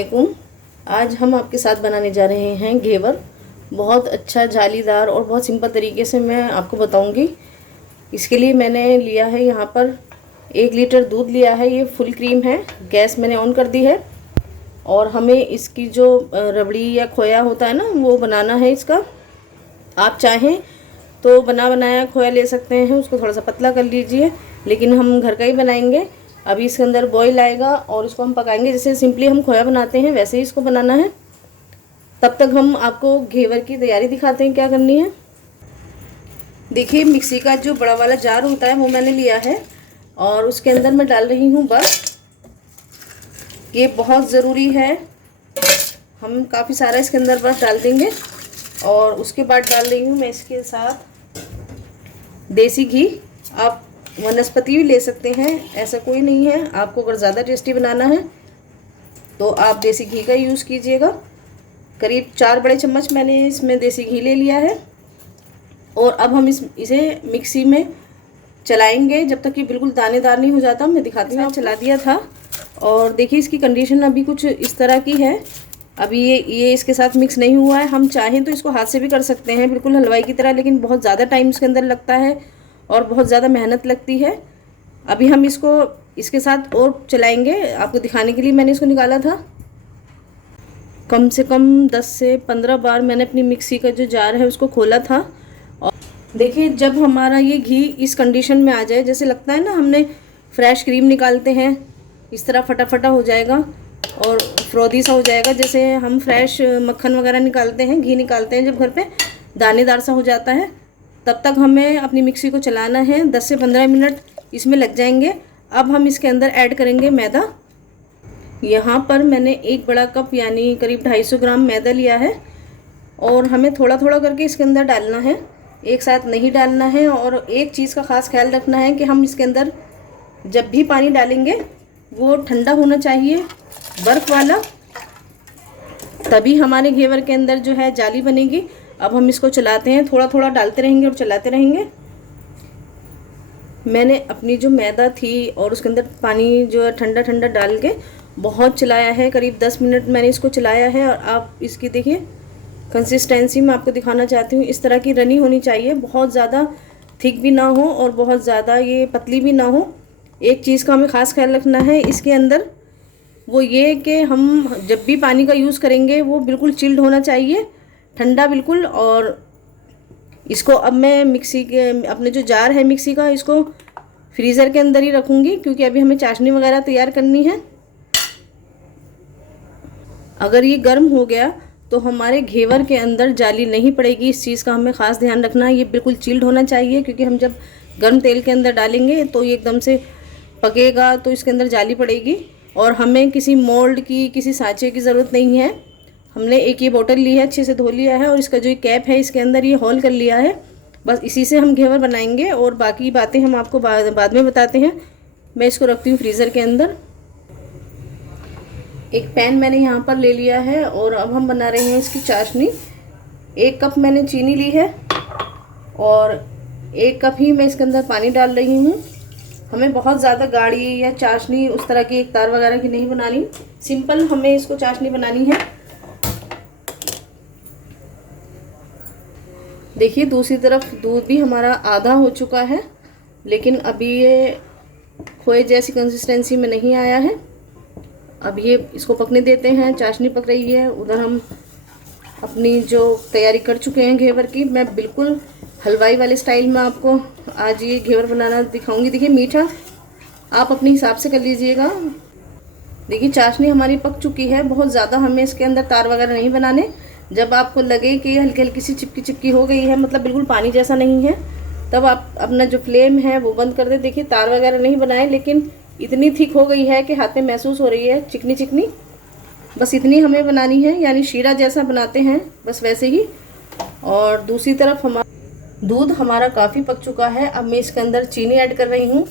अस्सलामुअलैकुम। आज हम आपके साथ बनाने जा रहे हैं घेवर। बहुत अच्छा जालीदार और बहुत सिंपल तरीके से मैं आपको बताऊंगी। इसके लिए मैंने लिया है यहाँ पर 1 लीटर दूध लिया है। ये फुल क्रीम है। गैस मैंने ऑन कर दी है और हमें इसकी जो रबड़ी या खोया होता है ना, वो बनाना है इसका। आप चाहें तो बना बनाया खोया ले सकते हैं, उसको थोड़ा सा पतला कर लीजिए, लेकिन हम घर का ही बनाएंगे। अभी इसके अंदर बॉईल आएगा और इसको हम पकाएंगे। जैसे सिंपली हम खोया बनाते हैं वैसे ही इसको बनाना है। तब तक हम आपको घेवर की तैयारी दिखाते हैं क्या करनी है। देखिए, मिक्सी का जो बड़ा वाला जार होता है वो मैंने लिया है और उसके अंदर मैं डाल रही हूँ बर्फ़। ये बहुत ज़रूरी है, हम काफ़ी सारा इसके अंदर बर्फ़ डाल देंगे। और उसके बाद डाल रही हूँ मैं इसके साथ देसी घी। आप वनस्पति भी ले सकते हैं, ऐसा कोई नहीं है। आपको अगर ज़्यादा टेस्टी बनाना है तो आप देसी घी का यूज़ कीजिएगा। करीब 4 बड़े चम्मच मैंने इसमें देसी घी ले लिया है। और अब हम इसे मिक्सी में चलाएंगे जब तक कि बिल्कुल दानेदार नहीं हो जाता। मैं दिखाती हूँ। चला दिया था और देखिए इसकी कंडीशन अभी कुछ इस तरह की है। अभी ये इसके साथ मिक्स नहीं हुआ है। हम चाहें तो इसको हाथ से भी कर सकते हैं, बिल्कुल हलवाई की तरह, लेकिन बहुत ज़्यादा टाइम इसके अंदर लगता है और बहुत ज़्यादा मेहनत लगती है। अभी हम इसको इसके साथ और चलाएंगे। आपको दिखाने के लिए मैंने इसको निकाला था। कम से कम 10 से 15 बार मैंने अपनी मिक्सी का जो जार है उसको खोला था। और देखिए, जब हमारा ये घी इस कंडीशन में आ जाए, जैसे लगता है ना हमने फ्रेश क्रीम निकालते हैं, इस तरह फटाफटा हो जाएगा और फ्रोदी सा हो जाएगा। जैसे हम फ्रेश मक्खन वगैरह निकालते हैं, घी निकालते हैं जब घर पे, दानेदार सा हो जाता है, तब तक हमें अपनी मिक्सी को चलाना है। 10 से 15 मिनट इसमें लग जाएंगे। अब हम इसके अंदर ऐड करेंगे मैदा। यहाँ पर मैंने 1 बड़ा कप यानी करीब 250 ग्राम मैदा लिया है और हमें थोड़ा थोड़ा करके इसके अंदर डालना है, एक साथ नहीं डालना है। और एक चीज़ का ख़ास ख्याल रखना है कि हम इसके अंदर जब भी पानी डालेंगे वो ठंडा होना चाहिए, बर्फ़ वाला, तभी हमारे घेवर के अंदर जो है जाली बनेगी। अब हम इसको चलाते हैं, थोड़ा थोड़ा डालते रहेंगे और चलाते रहेंगे। मैंने अपनी जो मैदा थी और उसके अंदर पानी जो है ठंडा ठंडा डाल के बहुत चलाया है। करीब 10 मिनट मैंने इसको चलाया है। और आप इसकी देखिए कंसिस्टेंसी मैं आपको दिखाना चाहती हूँ। इस तरह की रनी होनी चाहिए, बहुत ज़्यादा थिक भी ना हो और बहुत ज़्यादा ये पतली भी ना हो। एक चीज़ का हमें ख़ास ख्याल रखना है इसके अंदर, वो ये कि हम जब भी पानी का यूज़ करेंगे वो बिल्कुल चिल्ड होना चाहिए, ठंडा बिल्कुल। और इसको अब मैं मिक्सी के अपने जो जार है मिक्सी का, इसको फ्रीज़र के अंदर ही रखूँगी क्योंकि अभी हमें चाशनी वगैरह तैयार करनी है। अगर ये गर्म हो गया तो हमारे घेवर के अंदर जाली नहीं पड़ेगी। इस चीज़ का हमें ख़ास ध्यान रखना है। ये बिल्कुल चिल्ड होना चाहिए क्योंकि हम जब गर्म तेल के अंदर डालेंगे तो ये एकदम से पकेगा तो इसके अंदर जाली पड़ेगी। और हमें किसी मोल्ड की, किसी सांचे की ज़रूरत नहीं है। हमने एक ये बोतल ली है, अच्छे से धो लिया है और इसका जो कैप है इसके अंदर ये होल कर लिया है। बस इसी से हम घेवर बनाएंगे और बाकी बातें हम आपको बाद में बताते हैं। मैं इसको रखती हूँ फ्रीज़र के अंदर। एक पैन मैंने यहाँ पर ले लिया है और अब हम बना रहे हैं इसकी चाशनी। 1 कप मैंने चीनी ली है और 1 कप ही मैं इसके अंदर पानी डाल रही हूँ। हमें बहुत ज़्यादा गाढ़ी या चाशनी उस तरह की एक तार वगैरह की नहीं बनानी, सिंपल हमें इसको चाशनी बनानी है। देखिए, दूसरी तरफ दूध भी हमारा आधा हो चुका है, लेकिन अभी ये खोए जैसी कंसिस्टेंसी में नहीं आया है। अब ये इसको पकने देते हैं, चाशनी पक रही है। उधर हम अपनी जो तैयारी कर चुके हैं घेवर की, मैं बिल्कुल हलवाई वाले स्टाइल में आपको आज ये घेवर बनाना दिखाऊंगी। देखिए, मीठा आप अपने हिसाब से कर लीजिएगा। देखिए, चाशनी हमारी पक चुकी है। बहुत ज़्यादा हमें इसके अंदर तार वगैरह नहीं बनाने। जब आपको लगे कि हल्की हल्की सी चिपकी चिपकी हो गई है, मतलब बिल्कुल पानी जैसा नहीं है, तब आप अपना जो फ्लेम है वो बंद कर दे। देखिए, तार वगैरह नहीं बनाए, लेकिन इतनी थिक हो गई है कि हाथ में महसूस हो रही है, चिकनी चिकनी। बस इतनी हमें बनानी है, यानी शीरा जैसा बनाते हैं बस वैसे ही। और दूसरी तरफ हमारा दूध हमारा काफ़ी पक चुका है। अब मैं इसके अंदर चीनी ऐड कर रही हूँ।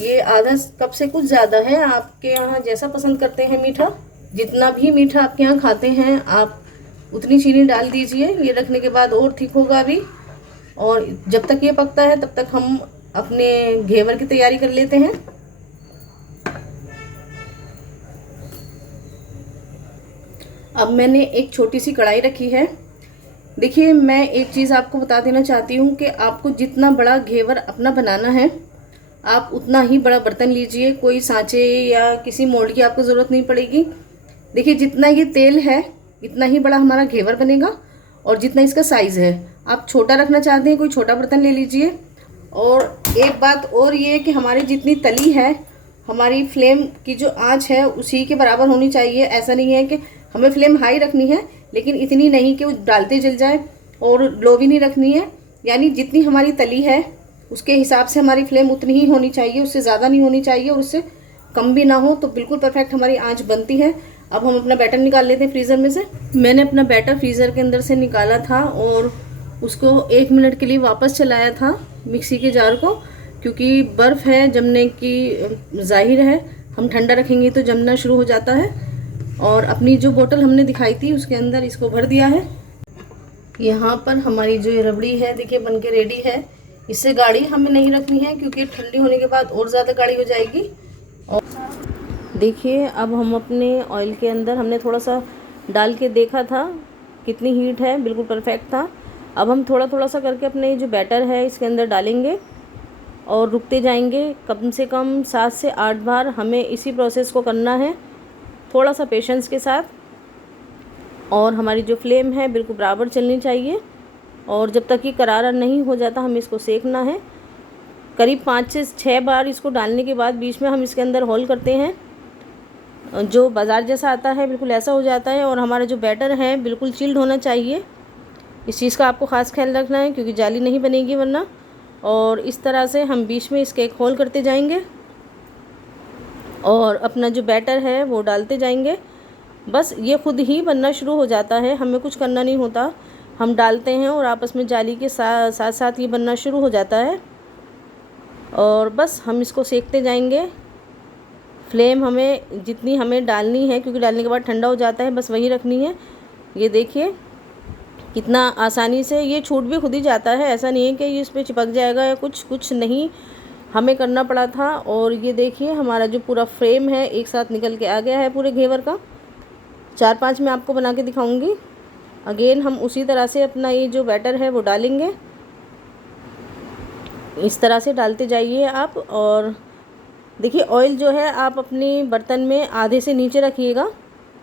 ये आधा कप से कुछ ज़्यादा है। आपके यहाँ जैसा पसंद करते हैं मीठा, जितना भी मीठा आपके यहाँ खाते हैं आप उतनी चीनी डाल दीजिए। ये रखने के बाद और ठीक होगा अभी। और जब तक ये पकता है तब तक हम अपने घेवर की तैयारी कर लेते हैं। अब मैंने एक छोटी सी कढ़ाई रखी है। देखिए, मैं एक चीज़ आपको बता देना चाहती हूँ कि आपको जितना बड़ा घेवर अपना बनाना है आप उतना ही बड़ा बर्तन लीजिए। कोई सांचे या किसी मोल्ड की आपको ज़रूरत नहीं पड़ेगी। देखिए, जितना ये तेल है इतना ही बड़ा हमारा घेवर बनेगा और जितना इसका साइज़ है। आप छोटा रखना चाहते हैं कोई छोटा बर्तन ले लीजिए। और एक बात और ये कि हमारी जितनी तली है, हमारी फ्लेम की जो आंच है उसी के बराबर होनी चाहिए। ऐसा नहीं है कि हमें फ्लेम हाई रखनी है लेकिन इतनी नहीं कि वो डालते जल जाए, और लो भी नहीं रखनी है। यानी जितनी हमारी तली है उसके हिसाब से हमारी फ्लेम उतनी ही होनी चाहिए, उससे ज़्यादा नहीं होनी चाहिए और उससे कम भी ना हो, तो बिल्कुल परफेक्ट हमारी आंच बनती है। अब हम अपना बैटर निकाल लेते हैं फ्रीज़र में से। मैंने अपना बैटर फ्रीज़र के अंदर से निकाला था और उसको 1 मिनट के लिए वापस चलाया था मिक्सी के जार को, क्योंकि बर्फ़ है जमने की ज़ाहिर है, हम ठंडा रखेंगे तो जमना शुरू हो जाता है। और अपनी जो बोतल हमने दिखाई थी उसके अंदर इसको भर दिया है। यहाँ पर हमारी जो ये रबड़ी है देखिए बन के रेडी है। इससे गाढ़ी हमें नहीं रखनी है क्योंकि ठंडी होने के बाद और ज़्यादा गाढ़ी हो जाएगी। और देखिए, अब हम अपने ऑयल के अंदर हमने थोड़ा सा डाल के देखा था कितनी हीट है, बिल्कुल परफेक्ट था। अब हम थोड़ा थोड़ा सा करके अपने जो बैटर है इसके अंदर डालेंगे और रुकते जाएंगे। कम से कम 7 से 8 बार हमें इसी प्रोसेस को करना है, थोड़ा सा पेशेंस के साथ। और हमारी जो फ्लेम है बिल्कुल बराबर चलनी चाहिए और जब तक ये करारा नहीं हो जाता हमें इसको सेकना है। करीब 5 से 6 बार इसको डालने के बाद बीच में हम इसके अंदर होल करते हैं। जो बाज़ार जैसा आता है बिल्कुल ऐसा हो जाता है। और हमारा जो बैटर है बिल्कुल चिल्ड होना चाहिए, इस चीज़ का आपको ख़ास ख्याल रखना है क्योंकि जाली नहीं बनेगी वरना। और इस तरह से हम बीच में इसके एक होल करते जाएंगे और अपना जो बैटर है वो डालते जाएंगे। बस ये खुद ही बनना शुरू हो जाता है, हमें कुछ करना नहीं होता। हम डालते हैं और आपस में जाली के साथ साथ ये बनना शुरू हो जाता है और बस हम इसको सेकते जाएंगे। फ्लेम हमें जितनी हमें डालनी है क्योंकि डालने के बाद ठंडा हो जाता है, बस वही रखनी है। ये देखिए कितना आसानी से ये छूट भी खुद ही जाता है, ऐसा नहीं है कि ये इस पर चिपक जाएगा या कुछ नहीं, हमें करना पड़ा था। और ये देखिए हमारा जो पूरा फ्रेम है एक साथ निकल के आ गया है पूरे घेवर का। 4-5 मैं आपको बना के दिखाऊंगी। अगेन हम उसी तरह से अपना ये जो बैटर है वो डालेंगे, इस तरह से डालते जाइए आप। और देखिए ऑयल जो है आप अपनी बर्तन में आधे से नीचे रखिएगा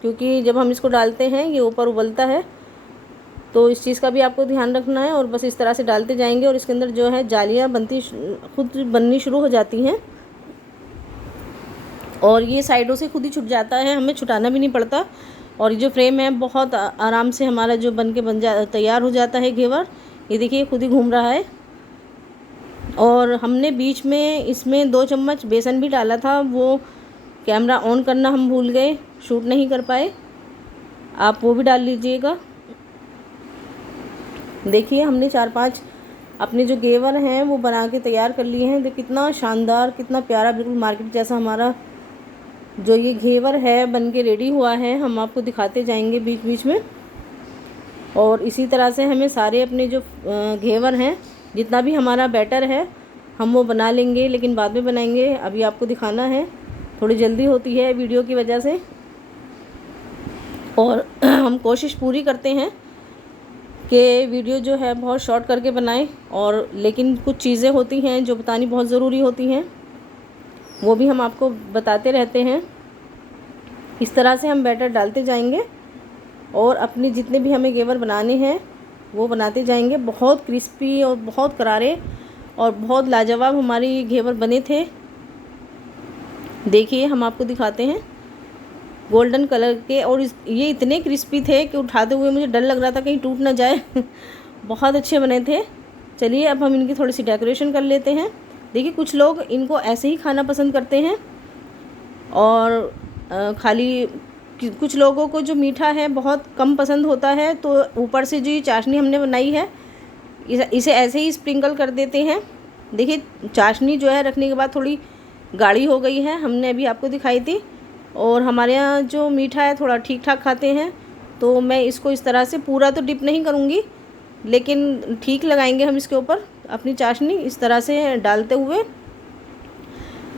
क्योंकि जब हम इसको डालते हैं ये ऊपर उबलता है, तो इस चीज़ का भी आपको ध्यान रखना है। और बस इस तरह से डालते जाएंगे और इसके अंदर जो है जालियाँ खुद बननी शुरू हो जाती हैं और ये साइडों से खुद ही छूट जाता है, हमें छुटाना भी नहीं पड़ता। और ये जो फ्रेम है बहुत आराम से हमारा जो तैयार हो जाता है घेवर। ये देखिए खुद ही घूम रहा है। और हमने बीच में इसमें 2 चम्मच बेसन भी डाला था, वो कैमरा ऑन करना हम भूल गए, शूट नहीं कर पाए, आप वो भी डाल लीजिएगा। देखिए हमने 4-5 अपने जो घेवर हैं वो बना के तैयार कर लिए हैं। देखिए कितना शानदार, कितना प्यारा, बिल्कुल मार्केट जैसा हमारा जो ये घेवर है बन के रेडी हुआ है। हम आपको दिखाते जाएंगे बीच बीच में। और इसी तरह से हमें सारे अपने जो घेवर हैं, जितना भी हमारा बैटर है हम वो बना लेंगे, लेकिन बाद में बनाएंगे, अभी आपको दिखाना है। थोड़ी जल्दी होती है वीडियो की वजह से और हम कोशिश पूरी करते हैं कि वीडियो जो है बहुत शॉर्ट करके बनाएं। और लेकिन कुछ चीज़ें होती हैं जो बतानी बहुत ज़रूरी होती हैं, वो भी हम आपको बताते रहते हैं। इस तरह से हम बैटर डालते जाएंगे और अपने जितने भी हमें घेवर बनाने हैं वो बनाते जाएंगे। बहुत क्रिस्पी और बहुत करारे और बहुत लाजवाब हमारे घेवर बने थे। देखिए हम आपको दिखाते हैं, गोल्डन कलर के, और ये इतने क्रिस्पी थे कि उठाते हुए मुझे डर लग रहा था कहीं टूट ना जाए। बहुत अच्छे बने थे। चलिए अब हम इनकी थोड़ी सी डेकोरेशन कर लेते हैं। देखिए कुछ लोग इनको ऐसे ही खाना पसंद करते हैं और खाली कुछ लोगों को जो मीठा है बहुत कम पसंद होता है, तो ऊपर से जो ये चाशनी हमने बनाई है इसे ऐसे ही स्प्रिंकल कर देते हैं। देखिए चाशनी जो है रखने के बाद थोड़ी गाढ़ी हो गई है, हमने अभी आपको दिखाई थी। और हमारे यहाँ जो मीठा है थोड़ा ठीक ठाक खाते हैं, तो मैं इसको इस तरह से पूरा तो डिप नहीं करूँगी, लेकिन ठीक लगाएंगे हम इसके ऊपर अपनी चाशनी इस तरह से डालते हुए।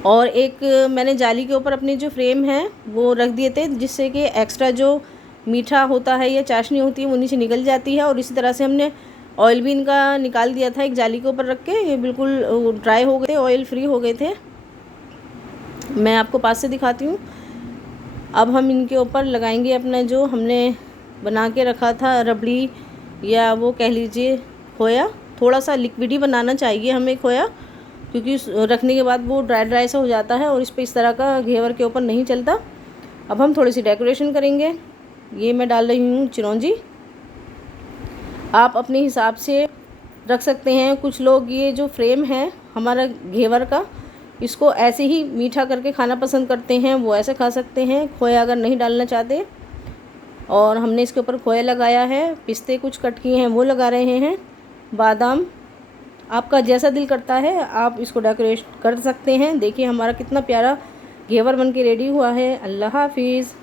और एक मैंने जाली के ऊपर अपनी जो फ्रेम है वो रख दिए थे, जिससे कि एक्स्ट्रा जो मीठा होता है या चाशनी होती है वो नीचे निकल जाती है। और इसी तरह से हमने ऑयल भी इनका निकाल दिया था एक जाली के ऊपर रख के। ये बिल्कुल ड्राई हो गए थे, ऑयल फ्री हो गए थे। मैं आपको पास से दिखाती हूँ। अब हम इनके ऊपर लगाएंगे अपना जो हमने बना के रखा था रबड़ी, या वो कह लीजिए खोया। थोड़ा सा लिक्विड ही बनाना चाहिए हमें खोया, क्योंकि रखने के बाद वो ड्राई ड्राई सा हो जाता है और इस पर इस तरह का घेवर के ऊपर नहीं चलता। अब हम थोड़ी सी डेकोरेशन करेंगे। ये मैं डाल रही हूँ चिरौंजी। आप अपने हिसाब से रख सकते हैं। कुछ लोग ये जो फ्रेम है हमारा घेवर का, इसको ऐसे ही मीठा करके खाना पसंद करते हैं, वो ऐसे खा सकते हैं, खोया अगर नहीं डालना चाहते। और हमने इसके ऊपर खोया लगाया है, पिस्ते कुछ कट किए हैं वो लगा रहे हैं, बादाम। आपका जैसा दिल करता है आप इसको डेकोरेट कर सकते हैं। देखिए हमारा कितना प्यारा घेवर बन के रेडी हुआ है। अल्लाह हाफिज़।